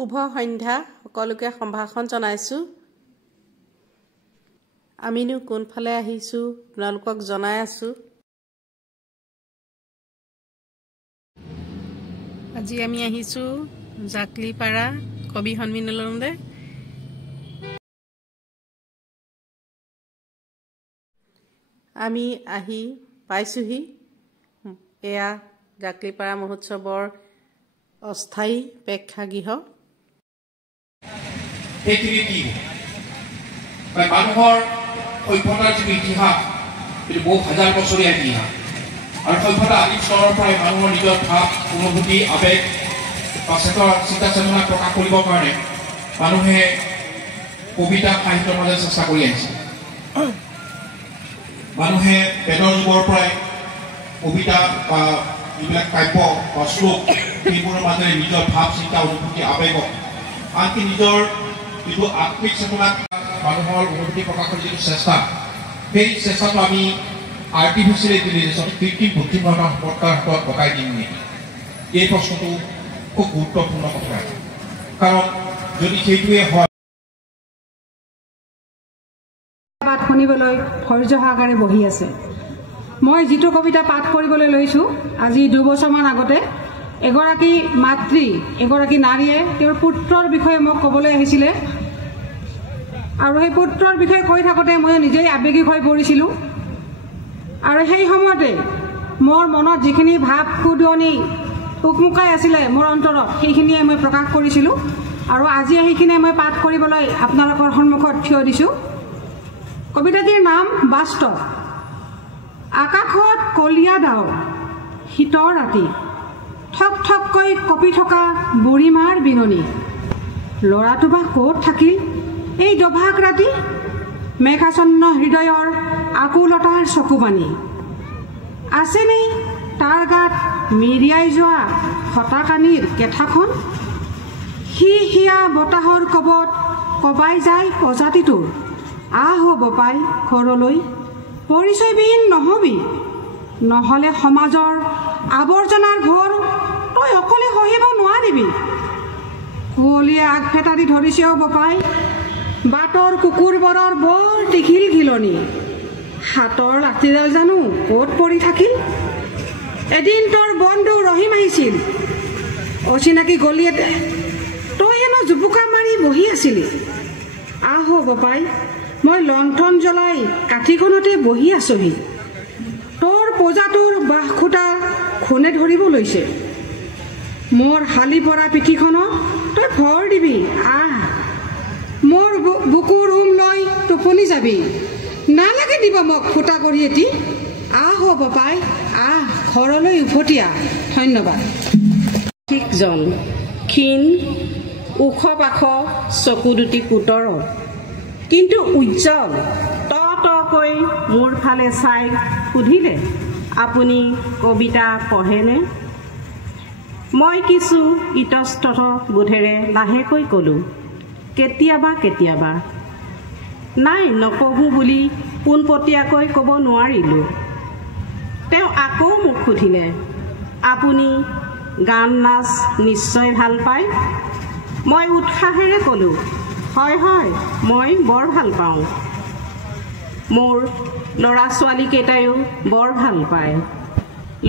শুভ সন্ধ্যা সকলোকে সম্ভাষণ জনাইছো। আমিনো কোনফালে আহিছো আপোনালোকক জনাই আছো। আজি আমি আহিছো জাকলিপাৰা কবি সন্মিলনলৈ। আমি আহি পাইছোহি। এয়া জাকলিপাৰা মহোৎসৱৰ অস্থায়ী প্ৰেক্ষাগৃহ। মানুহৰ সভ্যতাৰ যিটো ইতিহাস এইটো বহু হাজাৰ বছৰীয়া ইতিহাস আৰু সভ্যতা আদিম স্তৰৰ পৰাই মানুহৰ নিজৰ ভাৱ অনুভূতি আৱেগ বা চিন্তা চেতনা প্ৰকাশ কৰিবৰ কাৰণে মানুহে কবিতা সাহিত্যৰ মাজে চেষ্টা কৰি আহিছে। মানুহে বেদৰ যুগৰ পৰাই কবিতা বা যিবিলাক কাব্য বা শ্লোক সেইবোৰৰ মাজেৰে নিজৰ ভাৱ চিন্তা অনুভূতি আৱেগক আনকি নিজৰ যিটো আত্মিক চেতনাক মানুহৰ অনুভূতি প্ৰকাশৰ যিটো চেষ্টা সেই চেষ্টাটো আমি আৰ্টিফিচিয়েল ইণ্টেলিজেন্স কৃত্ৰিম বুদ্ধিমত্তাৰ হাতত পকাই দিম নেকি? এই প্ৰশ্নটো খুব গুৰুত্বপূৰ্ণ কথা, কাৰণ যদি সেইটোৱে হয় শুনিবলৈ ধৈৰ্য সহকাৰে বহি আছে। মই যিটো কবিতা পাঠ কৰিবলৈ লৈছোঁ আজি 2 বছৰমান আগতে এগৰাকী মাতৃ এগৰাকী নাৰীয়ে তেওঁৰ পুত্ৰৰ বিষয়ে মোক ক'বলৈ আহিছিলে আৰু সেই পুত্ৰৰ বিষয়ে কৈ থাকোঁতে মই নিজেই আৱেগিক হৈ পৰিছিলোঁ আৰু সেই সময়তে মোৰ মনত যিখিনি ভাৱ ফুদনি উকমুকাই আছিলে মোৰ অন্তৰত সেইখিনিয়ে মই প্ৰকাশ কৰিছিলোঁ আৰু আজি সেইখিনিয়ে মই পাঠ কৰিবলৈ আপোনালোকৰ সন্মুখত থিয় দিছোঁ। কবিতাটিৰ নাম বাস্তৱ। আকাশত কলীয়া ডাৱৰ, শীতৰ ৰাতি, ঠক ঠককৈ কঁপি থকা বুঢ়ীমাৰ বিননি। ল'ৰাটো বা ক'ত থাকিল এই দভাগ ৰাতি? মেঘাচ্ছন্ন হৃদয়ৰ আকুলতাৰ চকুপানী আছেনে তাৰ গাত মেৰিয়াই যোৱা হতাকানিৰ কেঠাখন? হিয়া বতাহৰ কবত কবাই যায় প্ৰজাতিটোৰ। আহ বপাই ঘৰলৈ, পৰিচয়বিহীন নহবি, নহ'লে সমাজৰ আৱৰ্জনাৰ ঘৰ তই অকলে সহিব নোৱাৰিবি। কুঁৱলীয়ে আগফেটা দি ধৰিছেও বপাই, বাটৰ কুকুৰবোৰৰ বৰ দীঘিল ঘিলনি। হাতৰ লাঠিডাল জানো ক'ত পৰি থাকিল? এদিন তোৰ বন্ধু ৰহিম আহিছিল অচিনাকি গলিয়েতে, তই হেনো জুপুকা মাৰি বহি আছিলি। আহ বপাই, মই লণ্ঠন জ্বলাই কাঠিখনতে বহি আছোহি। তোৰ পূজাটোৰ বাঁহ খুটা খুনে ধৰিব লৈছে। মোৰ হালি পৰা পিঠিখনক তই ভৰ দিবি। আহ, মোৰ বুকুৰ লৈ টোপনি যাবি। নালাগে দিব মোক ফুটা কৰি এটি। আহ বপাই আহ, ঘৰলৈ উভতি আহ। ধন্যবাদ। ঠিকজন ক্ষীণ ওখ পাখ চকু দুটি পুতৰ কিন্তু উজ্জ্বল তকৈ মোৰ ফালে চাই সুধিলে, আপুনি কবিতা পঢ়েনে? মই কিছু ইতস্তত বোধেৰে লাহেকৈ ক'লোঁ, কেতিয়াবা কেতিয়াবা। নাই, নপঢ়োঁ বুলি পোনপটীয়াকৈ ক'ব নোৱাৰিলোঁ। তেওঁ আকৌ মোক সুধিলে, আপুনি গান নাচ নিশ্চয় ভাল পায়? মই উৎসাহেৰে ক'লোঁ, হয় হয়, মই বৰ ভাল পাওঁ। মোৰ ল'ৰা ছোৱালীকেইটায়ো বৰ ভাল পায়।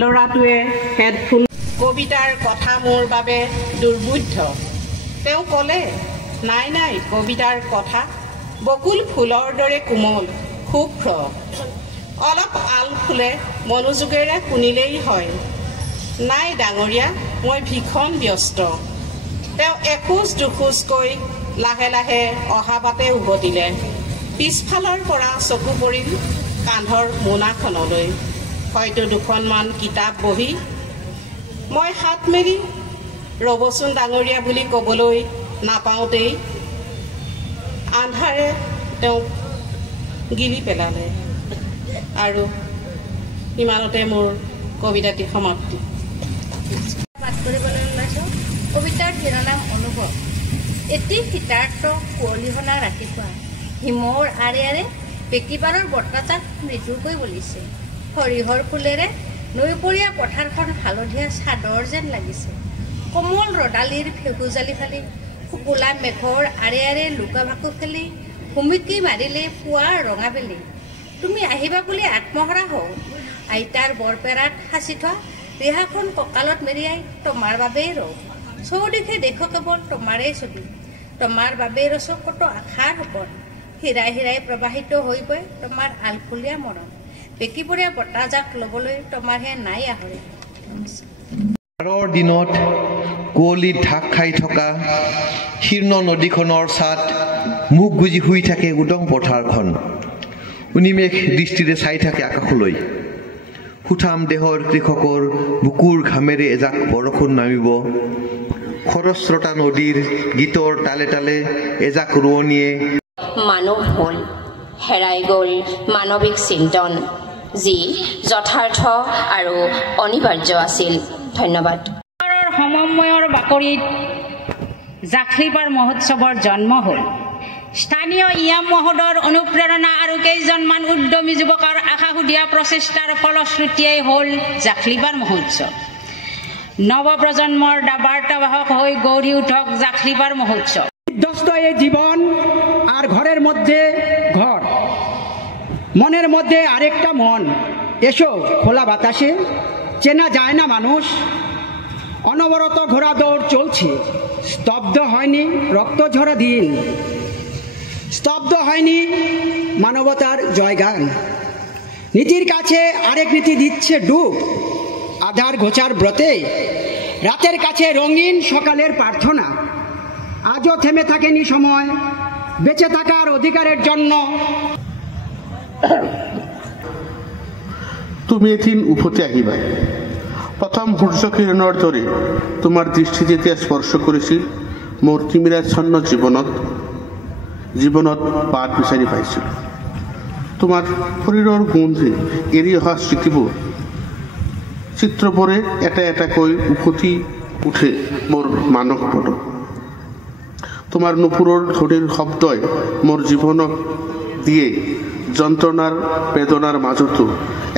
ল'ৰাটোৱে হেডফোন। কবিতাৰ কথা মোৰ বাবে দুৰ্বোধ্য। তেওঁ ক'লে, নাই নাই, কবিতাৰ কথা বকুল ফুলৰ দৰে কোমল শুভ্ৰ। অলপ আল ফুলে মনোযোগেৰে শুনিলেই হয়। নাই ডাঙৰীয়া, মই ভীষণ ব্যস্ত। তেওঁ এখোজ দুখোজকৈ লাহে লাহে অহা বাটে উভতিলে। পিছফালৰ পৰা চকু পৰিল কান্ধৰ মোনাখনলৈ, হয়তো 2খনমান কিতাপ বহি। মই হাত মেলি ৰ'বচোন ডাঙৰীয়া বুলি ক'বলৈ নাপাওঁতেই আন্ধাৰে তেওঁক গিলি পেলালে আৰু ইমানতে মোৰ কবিতাটি সমাপ্তি। পাঠ কৰিবলৈ ওলাইছোঁ। কবিতাৰ শিৰোনাম অনুভৱ। এটি শীতাৰ্ত কুঁৱলীহনা ৰাতিপুৱা হিমৰ আৰে আৰে বেকিবাৰৰ বতাহজাক মৃদুকৈ বলিছে। সৰিয়হৰ ফুলেৰে নৈপৰীয়া পথাৰখন হালধীয়া চাদৰ যেন লাগিছে। কোমল ৰদালিৰ ফেহুজালি ফালি কোলা মেঘৰ আৰে আৰে লুকা ভাকু খেলি হুমিকি মাৰিলে পুৱাৰ ৰঙাবেলি তুমি আহিবা বুলি আত্মহৰা হওঁ আইতাৰ বৰপেৰাত সাঁচি থোৱা ৰিহাখন কঁকালত মেৰিয়াই তোমাৰ বাবেই ৰওঁ চৌদিশে দেখো কেৱল তোমাৰেই ছবি তোমাৰ বাবেই ৰচো কত আশাৰ ওপৰত হিৰাই হিৰাই প্ৰবাহিত হৈ গৈ তোমাৰ আলফুলীয়া মৰম বেকিবৰীয়া বতাহজাক ল'বলৈ তোমাৰহে নাই আহৰি বাৰৰ দিনত কুঁৱলীত ঢাক খাই থকা শীৰ্ণ নদীখনৰ ছাট মুখ গুজি শুই থাকে উদং পথাৰখন উনিমেষ দৃষ্টিৰে চাই থাকে আকাশলৈ সুঠাম দেহৰ কৃষকৰ বুকুৰ ঘামেৰে এজাক বৰষুণ নামিব খৰস্ৰোতা নদীৰ গীতৰ তালে তালে এজাক ৰোৱনীয়ে মানুহ হ'ল হেৰাই গ'ল মানৱিক চিন্তন যি যথাৰ্থ আৰু অনিবাৰ্য আছিল ধন্যবাদ সমন্বয়ৰ বাকৰিত জাখলিপাৰ মহোৎসৱৰ জন্ম হ'ল স্থানীয় ইয়াম মহোদয়ৰ অনুপ্ৰেৰণা আৰু কেইজনমান উদ্যমী যুৱকৰ আশাসুধীয়া প্ৰচেষ্টাৰ ফলশ্ৰুতিয়েই হ'ল জাখলিপাৰ মহোৎসৱ নৱপ্ৰজন্মৰ বাৰ্তাবাহক হৈ গঢ়ি উঠক জাখলিপার মহোৎসব দস্তয়ে জীবন আর ঘরের মধ্যে ঘর মনের মধ্যে আরেকটা মন এসো খোলা বাতাসে চেনা যায় না মানুষ অনবরত ঘোড়া দৌড় চলছে স্তব্ধ হয়নি রক্ত ঝরা দিন স্তব্ধ হয়নি মানবতার জয়গান নীতির কাছে আরেক নীতি দিচ্ছে ডুব আধার ঘোচার ব্রতে রাতের কাছে রঙিন সকালের প্রার্থনা আজও থেমে থাকেনি সময় বেঁচে থাকার অধিকারের জন্য তুমি এদিন উভতি আহিবা প্রথম সূর্য কিরণের দরে তোমার দৃষ্টি যেতিয়া স্পর্শ করেছিল মোৰ তিমিৰাচ্ছন্ন জীৱনত বাট বিচাৰি পাইছিল তোমাৰ শৰীৰৰ গোন্ধে এৰি অহা স্মৃতিবোৰ চিত্ৰবোৰে এটা এটাকৈ উভতি উঠে মোৰ মানসপটত তোমাৰ নুপুৰৰ ধ্বনিৰ শব্দই মোৰ জীৱনক দিয়ে যন্ত্ৰণাৰ বেদনাৰ মাজতো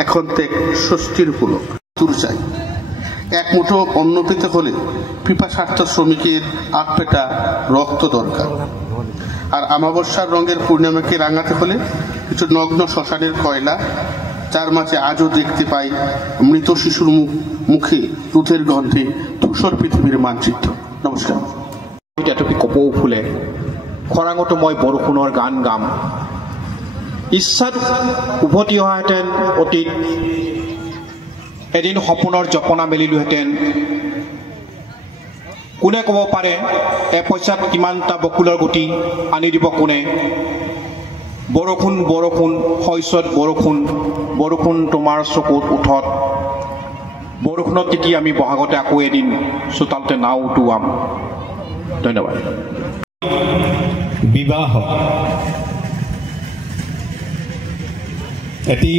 এখন টেক স্বস্তিৰ ফুলক তুৰ চাই এক মুঠো অন্ন পেতে হলে পিপাসার্থ শ্রমিকের আখ পেটা রক্ত দরকার আর আমাবস্যার রঙের পূর্ণিমাকে রাঙাতে হলে কিছু নগ্ন শ্মশানের কয়লা যার মাঝে আজও দেখতে পাই মৃত শিশুর মুখে দুধের গন্ধে ধূসর পৃথিবীর মানচিত্র নমস্কার এটুপি কপৌ ফুলে খৰাঙতো মই বৰষুণৰ গান গাম ইচ্ছাত উভতি অহাহেঁতেন অতীত এদিন সপোনৰ জপনা মেলিলোহেঁতেন কোনে ক'ব পাৰে এপইচাত কিমানটা বকুলৰ গুটি আনি দিব কোনে বৰষুণ বৰষুণ শস্যত বৰষুণ বৰষুণ তোমাৰ চকুত উঠত বৰষুণত তিতি আমি বহাগতে আকৌ এদিন চোতালতে নাও উটুৱাম ধন্যবাদ বিবাহ এটি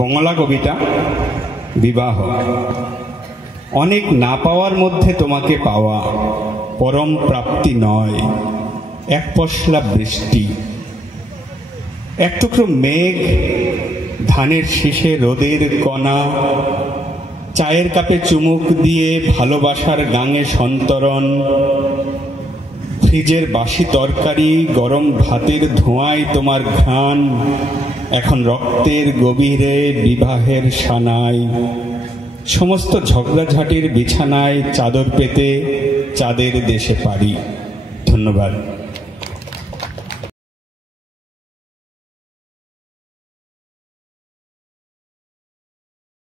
বাংলা কবিতা বিবাহ অনেক না পাওয়ার মধ্যে তোমাকে পাওয়া পরম প্রাপ্তি নয় এক পশলা বৃষ্টি এক টুকরো মেঘ ধানের শীষে রোদের কণা চায়ের কাপে চুমুক দিয়ে ভালোবাসার গাঙে সন্তরণ ফ্রিজের বাসি তরকারি গরম ভাতের ধোঁয়ায় তোমার ঘ্রাণ এখন রক্তের গভীরে বিবাহের সানায় সমস্ত ঝগড়াঝাটির বিছানায় চাদর পেতে চাঁদের দেশে পারি ধন্যবাদ।